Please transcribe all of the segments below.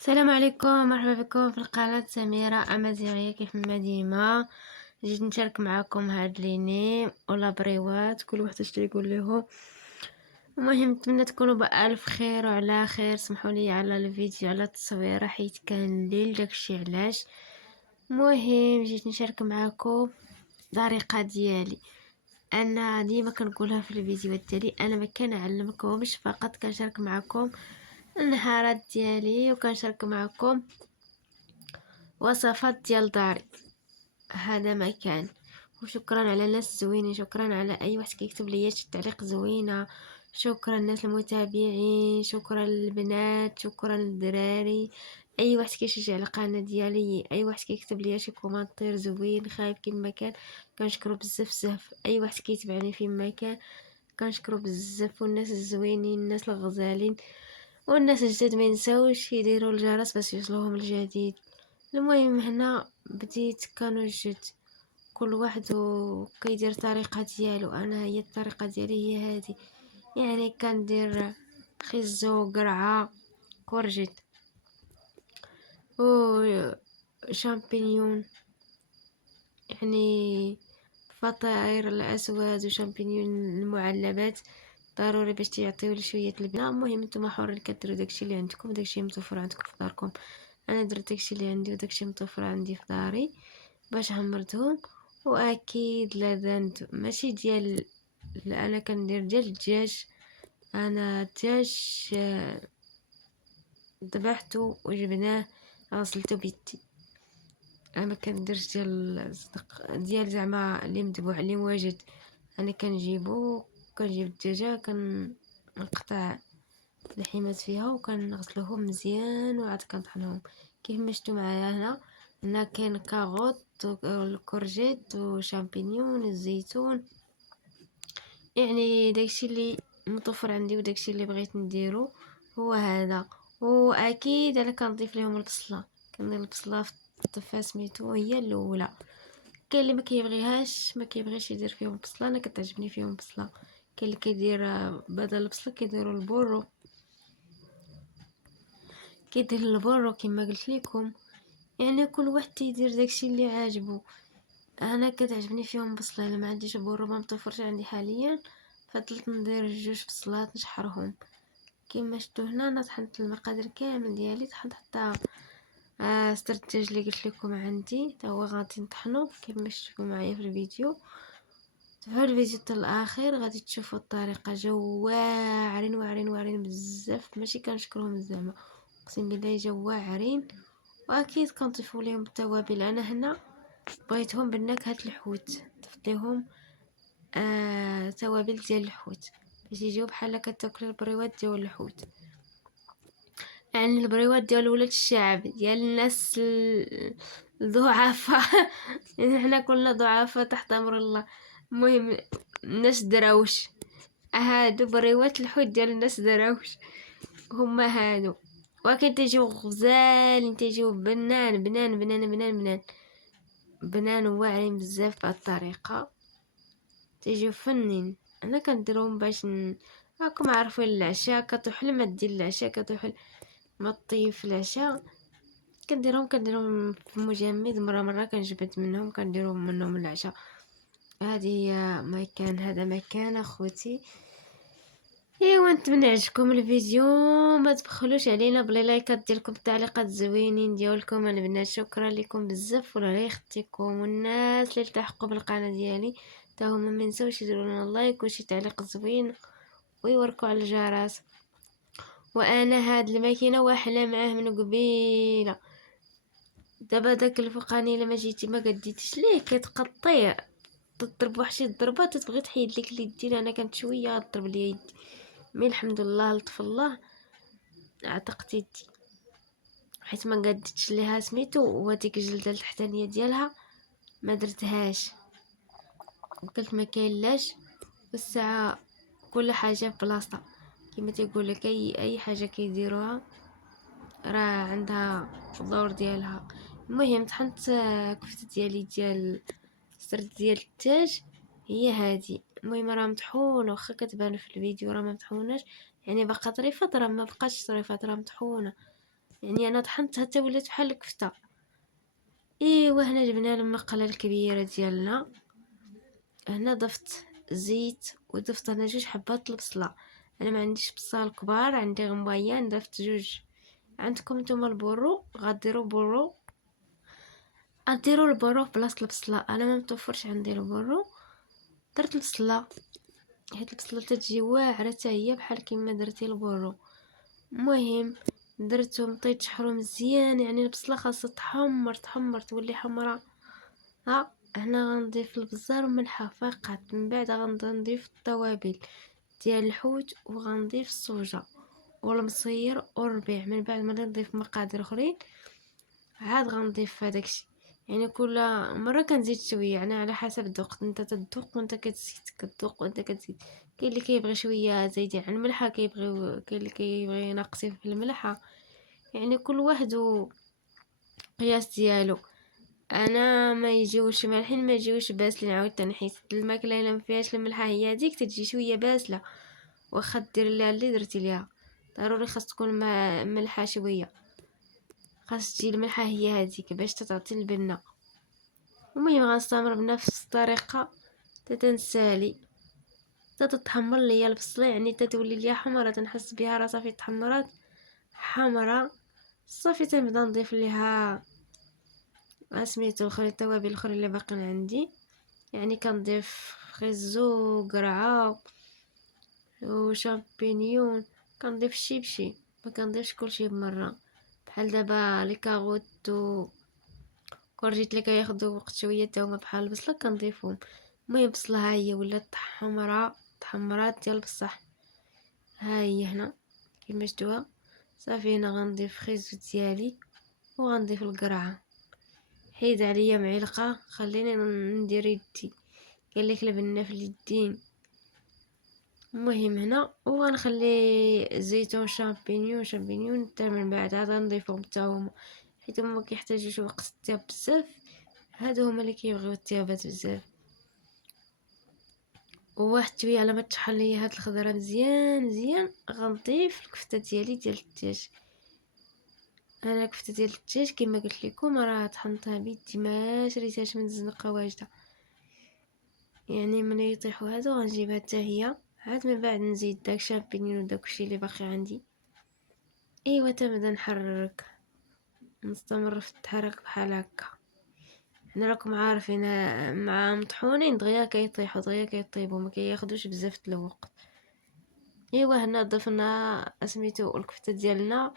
السلام عليكم، مرحبا بكم في القناة سميرة أمازيغية. كيف ما ديما جيت نشارك معكم هاد ليني ولا بريوات كل واحد اش يقول لهم. المهم نتمنى تكونوا بألف خير وعلى خير. سمحوا لي على الفيديو على التصوير حيت كان الليل داكشي علاش. المهم جيت نشارك معكم الطريقة ديالي. انا ديما كنقولها في الفيديوهات ديالي، انا ما كنعلمكمش، فقط كنشارك معكم النهارات ديالي وكنشارك معكم وصفات ديال داري. هذا ما كان. وشكرا على الناس الزوينين، شكرا على اي واحد كيكتب لي شي تعليق زوينه، شكرا الناس المتابعين، شكرا للبنات، شكرا للدراري، اي واحد كيشجع القناه ديالي، اي واحد كيكتب لي شي كومنتير زوين خايب كما كان، كنشكرو بزاف بزاف. اي واحد كيتبعني فيما كان كنشكرو بزاف. والناس الزوينين، الناس الغزالين والناس الجداد ما ينساوش يديروا الجرس باش يوصلهم الجديد. المهم هنا بديت كانوا جد كل واحد كيدير طريقه ديالو. انا هي الطريقه ديالي هي هذه، يعني كندير خيزو، قرعه، كورجيت و شامبينيون، يعني فطائر الاسود وشامبينيون المعلبات ضروري باش تيعطيو لي شويه البناء. المهم نتوما حرين كديروا داكشي اللي عندكم، داكشي متوفر عندكم في داركم. انا درت داكشي اللي عندي وداكشي متوفر عندي في داري باش عمرتهم. واكيد لازم ماشي ديال، انا كندير ديال الدجاج. انا الدجاج ذبحته وجبناه غسلته بيدي. انا ما كنديرش ديال الصدق ديال زعما اللي مذبوح اللي واجد. انا كنجيبو، كنجيب الدجاجه، كنقطع اللحمات فيها وكنغسلوهم مزيان وعاد كنطحنهم كيف ما شفتوا معايا هنا. هنا كاين كاغوط والكورجيت وشامبينيون الزيتون، يعني داكشي اللي متوفر عندي وداكشي اللي بغيت نديرو هو هذا. واكيد انا كنضيف لهم البصله، كندير البصله في الطفه سميتو هي الاولى. كاين اللي ما كيبغيش يدير فيهم البصله، انا كتعجبني فيهم البصله. كاين اللي كيدير بدل البصله كيديروا البورو، كيدير البورو كما قلت لكم. يعني كل واحد تيدير داكشي اللي عاجبو. انا كتعجبني فيهم بصله، الا ما عنديش بورو ما متوفرش عندي حاليا، فضلت ندير جوج بصلات نشحرهم. كما شفتوا هنا انا طحنت المقادير كامل ديالي، طحنت حتى صدر الدجاج اللي قلت لكم عندي تا هو غادي نطحنو كما شفتوا معايا في الفيديو. تابعوا الفيديو حتى الاخير غادي تشوفوا الطريقه. جواعرين واعرين واعرين بزاف، ماشي كنشكرهم زعما، اقسم بالله جواعرين. واكيد كنضيفوا لهم التوابل. انا هنا بغيتهم بالنكهه الحوت، ضفت لهم توابل ديال الحوت باش يجيو بحال كتاكل البريوات ديال الحوت، يعني البريوات ديال ولاد الشعب ديال الناس الضعفاء يعني حنا كلنا ضعفاء تحت امر الله. المهم الناس دراوش، هادو بريوات الحوت ديال الناس دراوش هما هادو. ولكن تيجيو غزالين، تيجيو بنان بنان بنان بنان بنان بنان واعرين بزاف بهاد الطريقه، تيجيو فنين. انا كنديرهم باش راكم عارفين العشاء كتحل ما دير العشاء كتحل ما طيب في العشاء. كنديرهم في مجمد، مره كنجبد منهم كنديرهم منهم العشاء. هذه هي ما كان، هذا ما كان اخوتي. ايوا نتمنى يعجبكم الفيديو، ما تبخلوش علينا بلي لايكات ديالكم، التعليقات الزوينين ديالكم البنات، شكرا لكم بزاف. ولا يختيكم والناس اللي التحقوا بالقناه ديالي تا هما ما ينساوش يديروا لنا لايك وشي تعليق زوين ويوركوا على الجرس. وانا هاد الماكينه واحله معاه من قبيله. دابا داك الفوقاني الا ما جيتي ما قديتيش ليه كتقطيه، تضرب واحد شي ضربات تبغي تحيد لك اليدين. انا كانت شويه تضرب لي يدي، مي الحمد لله لطف الله عتقت يدي حيت ما قديتش ليها سميتو. وهاديك الجلده التحتانيه ديالها ما درتهاش، قلت ما كاين لاش. والساعه كل حاجه في بلاصتها كما تيقول لك، اي حاجه كيديروها راه عندها الدور ديالها. المهم طحنت كفته ديالي ديال السرد ديال الدجاج هي هادي. المهم راه مطحونه، واخا كتبان في الفيديو راه ما مطحوناش، يعني باقا طريفات، راه ما بقاش طريفات، راه مطحونه. يعني انا طحنتها حتى ولات بحال الكفته. ايوا هنا جبنا المقله الكبيره ديالنا، هنا ضفت زيت وضفت هنا 2 حبات البصله. انا ما عنديش بصال كبار، عندي غير مويان، ضفت 2. عندكم نتوما البورو غديروا بورو، غديروا البورو في بلاصه البصله. انا ما متوفرش عندي البورو، درت البصله حيت البصله تتجي واعره حتى هي بحال كيما درتي البورو. المهم درتهم طيت شحرو مزيان، يعني البصله خاصها تحمر تولي حمراء. ها هنا غنضيف البزار وملحه فقط، من بعد غنضيف التوابل ديال الحوت، وغنضيف الصوجه والمصير والربيع. من بعد ما نضيف مقادير اخرين عاد غنضيف هداكشي. يعني كل مره كنزيد شويه، يعني على حسب الذوق، انت تذوق وانت كتزيد، كتذوق وانت كتزيد. كاين اللي كيبغي شويه زايدين على الملحه، كاين اللي كيبغي ناقصين في الملحه، يعني كل واحد وقياس ديالو. انا ما يجيوش مالحين ما يجيوش باسلين عاوتاني، حيت الماكله الا ما فيهاش الملحه هي هذيك تجي شويه باسله، واخا دير ليها اللي درتي ليها ضروري خاص تكون ملحه شويه، خاص تجي الملحه هي هذيك باش تعطي البنه. المهم غنستمر بنفس الطريقه تتنسالي تتحمر ليا البصله، يعني تتولي ليا حمرة، تنحس بها راه صافي تحمرات حمرة صافي. تنبدا نضيف ليها سميتو الاخرين التوابل الاخرين اللي باقين عندي، يعني كنضيف خيزو قرعه وشامبينيون، كنضيف شي بشي، ما كنضيفش كلشي بمره. بحال دابا لي كاروت وكورجيت اللي كياخدوا وقت شويه حتى هما بحال البصله كنضيفهم. المهم البصله ها هي ولات حمراء تحمرات ديال بصح، ها هي هنا كيما شفتوها صافي. هنا غنضيف خيزو ديالي وغنضيف القرعه. حيد عليا معلقه، خليني ندير يدي، قال لك البنه في اليدين. المهم هنا وغنخلي زيتون شامبينيون حتى من بعد عاد غنضيفهم حتى هما، حيت هما كيحتاجوش وقت الطياب بزاف، هادو هما اللي كيبغيو الطيابات بزاف. وواحد شويه على ما تشحر ليا هاد الخضره مزيان غنضيف الكفته ديالي ديال الدجاج. انا الكفته ديال الدجاج كما قلت لكم راه طحنتها بيدي، ما شريتهاش من الزنقه واجده، يعني ملي يطيحوا هادو غنجيبها حتى هي، عاد من بعد نزيد داك شامبينيون وداكشي اللي باقي عندي. ايوا تنبدا نحرك، نستمر في التحرك بحال هكا. حنا راكم عارفين مع مطحونين دغيا كيطيحوا دغيا كيطيبوا، ما كياخدوش بزاف د الوقت. ايوا هنا ضفنا سميتو الكفته ديالنا،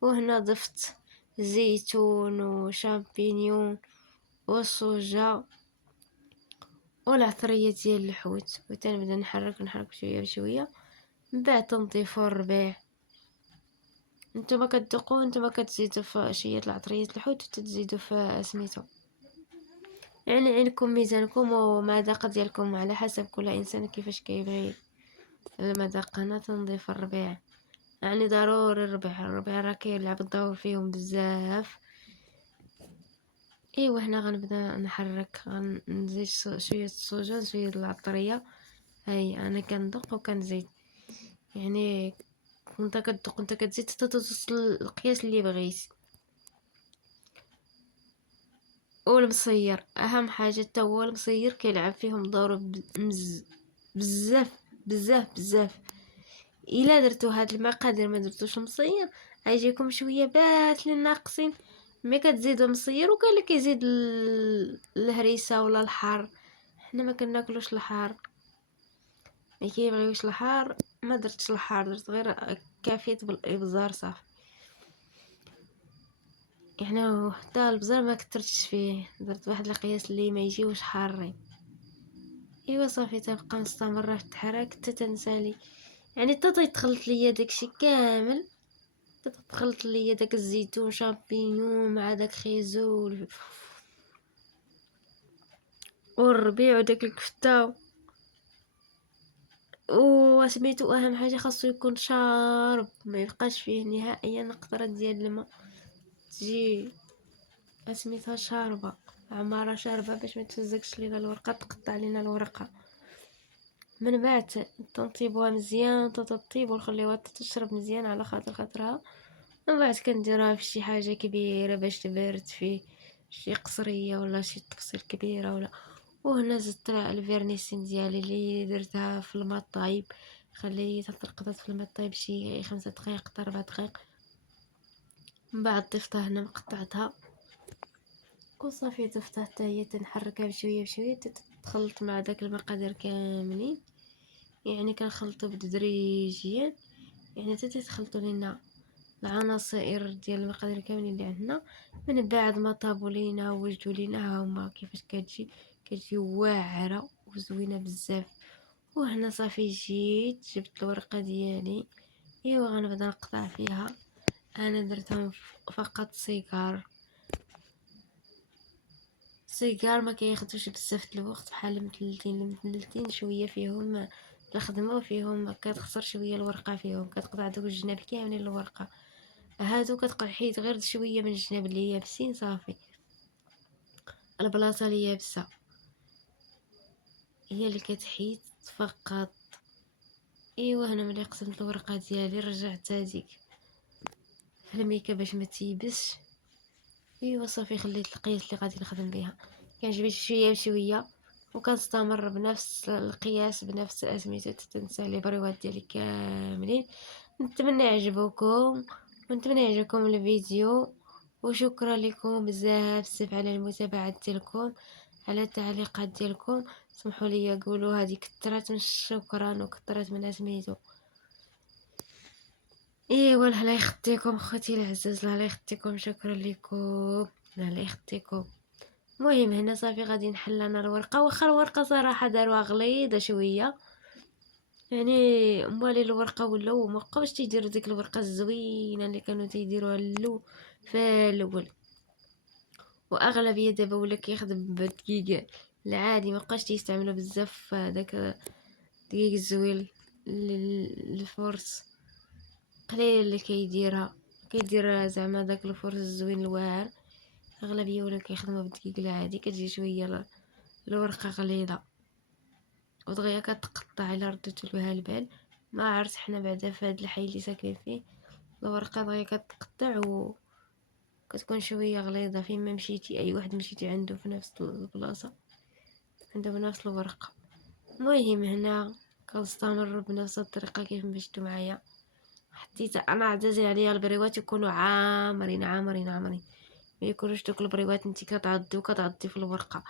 وهنا ضفت زيتون وشامبينيون والصوجه والعطريه ديال الحوت، وتنبدا نحرك شويه بشويه. من بعد تنضيفوا الربيع، نتوما كتذوقوا، نتوما كتزيدوا في شويه العطريه الحوت وتزيدوا في سميتو، يعني عينكم ميزانكم ومذاق ديالكم على حسب كل انسان كيفاش كيبغي المذاق. هنا تنضيف الربيع، يعني ضروري الربيع راه كيلعب الدور فيهم بزاف. ايوا هنا غنبدا نحرك، غنزيد شويه الصوجه شويه العطريه. هاي انا كندق وكنزيد، يعني انت كتدق انت كتزيد حتى توصل القياس اللي بغيتي. والمصير اهم حاجه حتى هو المصير كيلعب فيهم دور بزاف بزاف. الا درتو هاد المقادير ما درتوش المصير غيجيكم شويه باسلين ناقصين. ملي كتزيدو مصير وكاين اللي كيزيد الهريسه ولا الحار، حنا ما كناكلوش الحار، ما كيبغيوش الحار، ما درتش الحار، درت غير كافيت بالابزار صافي. يعني حتى البزار ما كترتش فيه، درت واحد القياس اللي ما يجيوش حارين. ايوا صافي تبقى مستمره في التحرك حتى تنسالي، يعني حتى تخلط ليا داكشي كامل، تخلط ليا داك الزيتون شامبينيون مع داك خيزو والربيع وداك الكفته وسميتو. اهم حاجه خاصو يكون شارب، ما يبقاش فيه نهائيا قطره ديال الماء، تجي سميتها شاربه عماره شاربه باش ما تفزكش لينا الورقه، تقطع لينا الورقه. من بعد تنطيبوها مزيان تطيب ونخليوها تشرب مزيان على خاطرها، من بعد كنديرها في شي حاجة كبيرة باش تبرد فيه، شي قصرية ولا شي تفصيل كبيرة ولا. وهنا زدت الفيرنيسين ديالي اللي درتها في الماء الطايب، خليتها ترقدت في الماء الطايب شي 5 دقائق حتى 4 دقائق. من بعد ضفتها هنا مقطعتها وصافي، ضفتها حتى هي تنحركها بشويه بشويه تتخلط مع داك المقادير كاملين. يعني كنخلطو بالتدريجيا، يعني حتى تخلطوا لينا العناصر ديال المقادير كاملين اللي عندنا. من بعد ما طابوا لينا ووجدوا لينا ها هما كيفاش كتجي واعره وزوينه بزاف. وهنا صافي جبت الورقه ديالي، ايوا غنبدا نقطع فيها. انا درتهم فقط صغار ما كياخذوش بزاف الوقت، بحال المثلثين شويه فيهم الخدمه وفيهم كتخسر شويه الورقه، فيهم كتقطع دوك الجناب كاملين الورقه. هادو كتقطع حيد غير شويه من الجناب اللي يابسين، صافي البلاصه اللي يابسه هي اللي كتحيد فقط. ايوا هنا ملي قسمت الورقه ديالي رجعت هذيك في الميكا باش ما تيبسش. ايوا صافي خليت القياس اللي غادي نخدم بها، كنجبد شويه بشويه وكنستمر بنفس القياس بنفس سميتو تنسى لي بريوات ديالي كاملين. نتمنى يعجبكم ونتمنى يعجبكم الفيديو، وشكرا لكم بزاف على المتابعه ديالكم، على التعليقات ديالكم. سمحوا لي قولوا هذه كثرت من الشكرا وكثرت من سميتو. ايوا الله يخطيكم خوتي العزاز، الله يخطيكم، شكرا لكم، الله يخطيكم. المهم هنا صافي غادي نحل انا الورقه، واخا الورقه صراحه داروها غليظه شويه، يعني مالي الورقه ولاو مابقاوش تيديروا ديك الورقه الزوينه اللي كانوا تيديروها في الاول. واغلبيه دابا ولا كيخدم بالدقيق العادي، مابقاش تيستعملوا بزاف داك الدقيق الزوين. الفرص قليل اللي كيدير زعما داك الفرص الزوين الواعر. اغلبيه ولا كيخدموا بالدقيق العادي، كتجي شويه الورقه غليظه ودغيا كتقطع الا رديتو لها البال. ما عرفت حنا بعدا في هذا الحي اللي ساكنين فيه الورقه دغيا كتقطع وكتكون شويه غليظه. فين ما مشيتي اي واحد مشيتي عنده في نفس البلاصه عنده بنفس الورقه. المهم هنا كنستمر بنفس الطريقه كيف مشيتو معايا. حطيت انا عزازي عليا البريوات يكونوا عامرين عامرين عامرين، ما يكونوش دوك البريوات انت كتعضي في الورقه.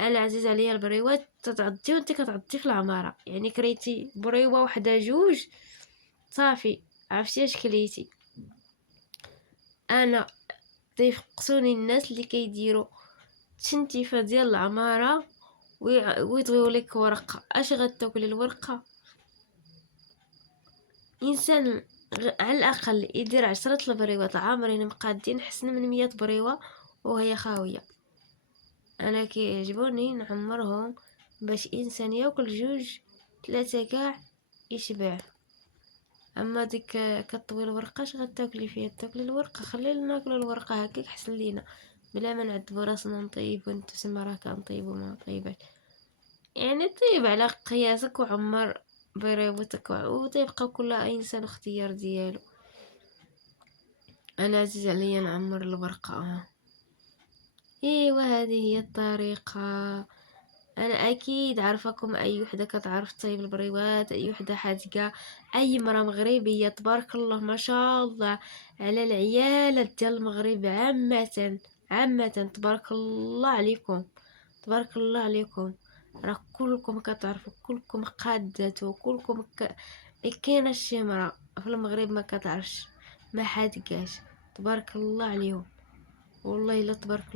انا عزيز عليا البريوات تتعضي وانت كتعضي في العماره، يعني كريتي بريوه وحده جوج صافي عرفتي اش كليتي. انا تيفقسوني الناس اللي كيديروا تشنتيفه ديال العماره ويطويو لك ورقه. اش غتاكل الورقه؟ انسان على الاقل يدير 10 البريوات عامرين مقادين حسن من 100 بريوه وهي خاويه. انا كيعجبوني نعمرهم باش انسان ياكل 2 3 كاع يشبع. اما ديك كطوي الورقه اش غتاكلي فيها؟ تاكلي الورقه، خلينا ناكلوا الورقه هكاك حسن لينا بلا ما نعذبوا راسنا نطيب وانتو راه كنطيب وما طيباش. يعني طيب على قياسك وعمر بريوتك وتيبقى كل انسان اختيار ديالو. انا عزيز عليا نعمر الورقه. ايوا هذه هي الطريقه. انا اكيد عارفاكم اي وحده كتعرف طيب البريوات، اي وحده حاذقه، اي مراه مغربيه تبارك الله ما شاء الله على العيالات ديال المغرب عامه تبارك الله عليكم، تبارك الله عليكم. راه كلكم كتعرفوا، كلكم قادات، وكلكم كاينه شي مراه في المغرب ما كتعرفش ما حاذقاش. تبارك الله عليهم والله الا تبارك الله.